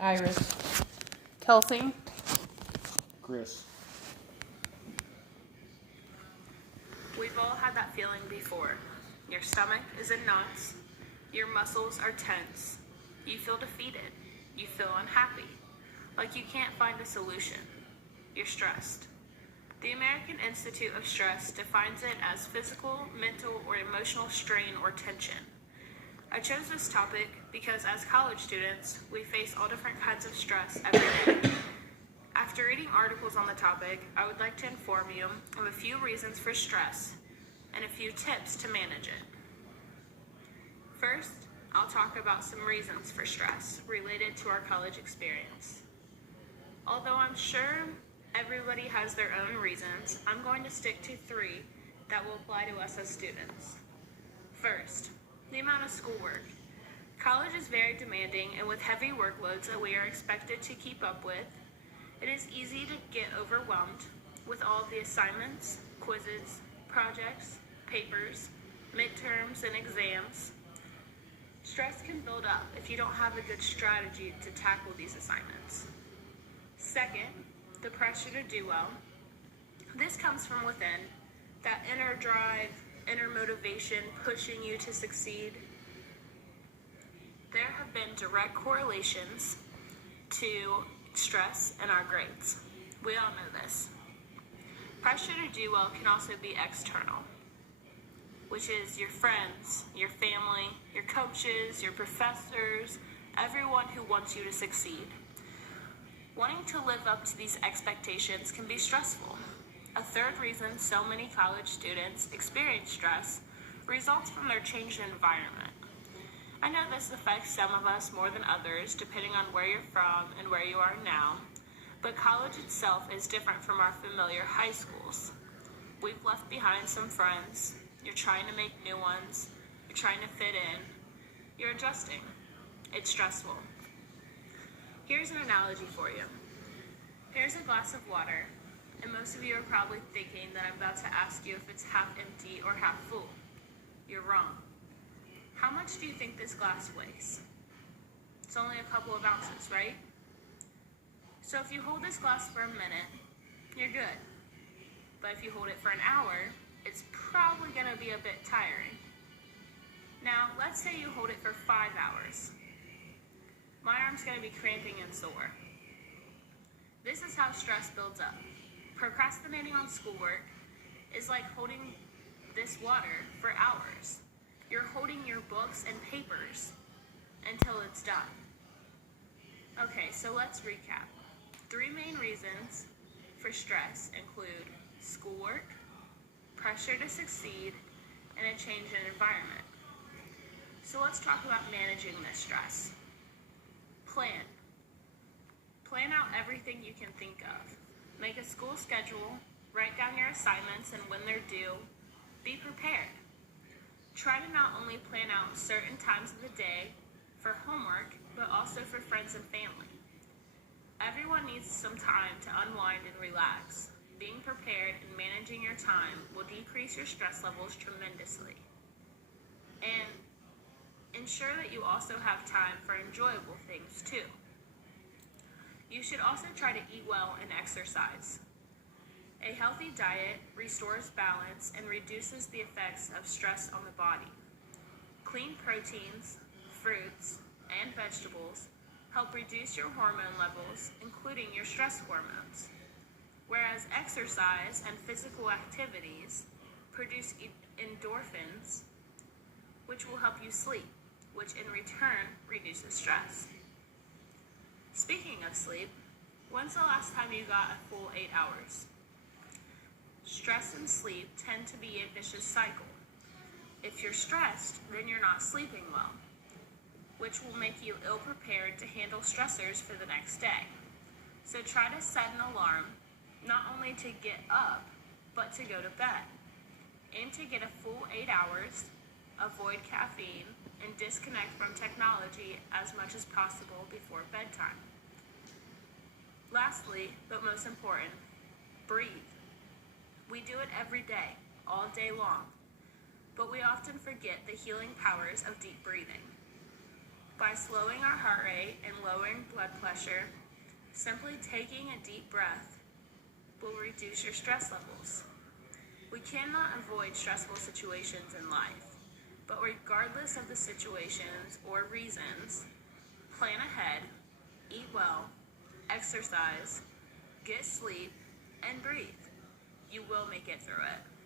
Iris. Kelsey. Chris. We've all had that feeling before. Your stomach is in knots. Your muscles are tense. You feel defeated. You feel unhappy. Like you can't find a solution. You're stressed. The American Institute of Stress defines it as physical, mental, or emotional strain or tension. I chose this topic because as college students, we face all different kinds of stress every day. After reading articles on the topic, I would like to inform you of a few reasons for stress and a few tips to manage it. First, I'll talk about some reasons for stress related to our college experience. Although I'm sure everybody has their own reasons, I'm going to stick to 3 that will apply to us as students. First, the amount of schoolwork. College is very demanding, and with heavy workloads that we are expected to keep up with, it is easy to get overwhelmed with all of the assignments, quizzes, projects, papers, midterms, and exams. Stress can build up if you don't have a good strategy to tackle these assignments. Second, the pressure to do well. This comes from within, that inner drive, inner motivation pushing you to succeed. There have been direct correlations to stress and our grades. We all know this. Pressure to do well can also be external, which is your friends, your family, your coaches, your professors, everyone who wants you to succeed. Wanting to live up to these expectations can be stressful. A third reason so many college students experience stress results from their changed environment. I know this affects some of us more than others, depending on where you're from and where you are now, but college itself is different from our familiar high schools. We've left behind some friends, you're trying to make new ones, you're trying to fit in, you're adjusting. It's stressful. Here's an analogy for you. Here's a glass of water, and most of you are probably thinking that I'm about to ask you if it's half empty or half full. You're wrong. How much do you think this glass weighs? It's only a couple of ounces, right? So if you hold this glass for a minute, you're good. But if you hold it for an hour, it's probably gonna be a bit tiring. Now, let's say you hold it for 5 hours. My arm's gonna be cramping and sore. This is how stress builds up. Procrastinating on schoolwork is like holding this water for hours. You're holding your books and papers until it's done. Okay, so let's recap. 3 main reasons for stress include schoolwork, pressure to succeed, and a change in environment. So let's talk about managing this stress. Plan. Plan out everything you can think of. Make a school schedule, write down your assignments and when they're due. Be prepared. Try to not only plan out certain times of the day for homework, but also for friends and family. Everyone needs some time to unwind and relax. Being prepared and managing your time will decrease your stress levels tremendously. And ensure that you also have time for enjoyable things too. You should also try to eat well and exercise. A healthy diet restores balance and reduces the effects of stress on the body. Clean proteins, fruits, and vegetables help reduce your hormone levels, including your stress hormones, whereas exercise and physical activities produce endorphins, which will help you sleep, which in return reduces stress. Speaking of sleep, when's the last time you got a full 8 hours? Stress and sleep tend to be a vicious cycle. If you're stressed, then you're not sleeping well, which will make you ill-prepared to handle stressors for the next day. So try to set an alarm, not only to get up, but to go to bed. Aim to get a full 8 hours, avoid caffeine, and disconnect from technology as much as possible before bedtime. Lastly, but most important, breathe. We do it every day, all day long, but we often forget the healing powers of deep breathing. by slowing our heart rate and lowering blood pressure. Simply taking a deep breath will reduce your stress levels. We cannot avoid stressful situations in life, but regardless of the situations or reasons, plan ahead, eat well, exercise, get sleep, and breathe. You will make it through it.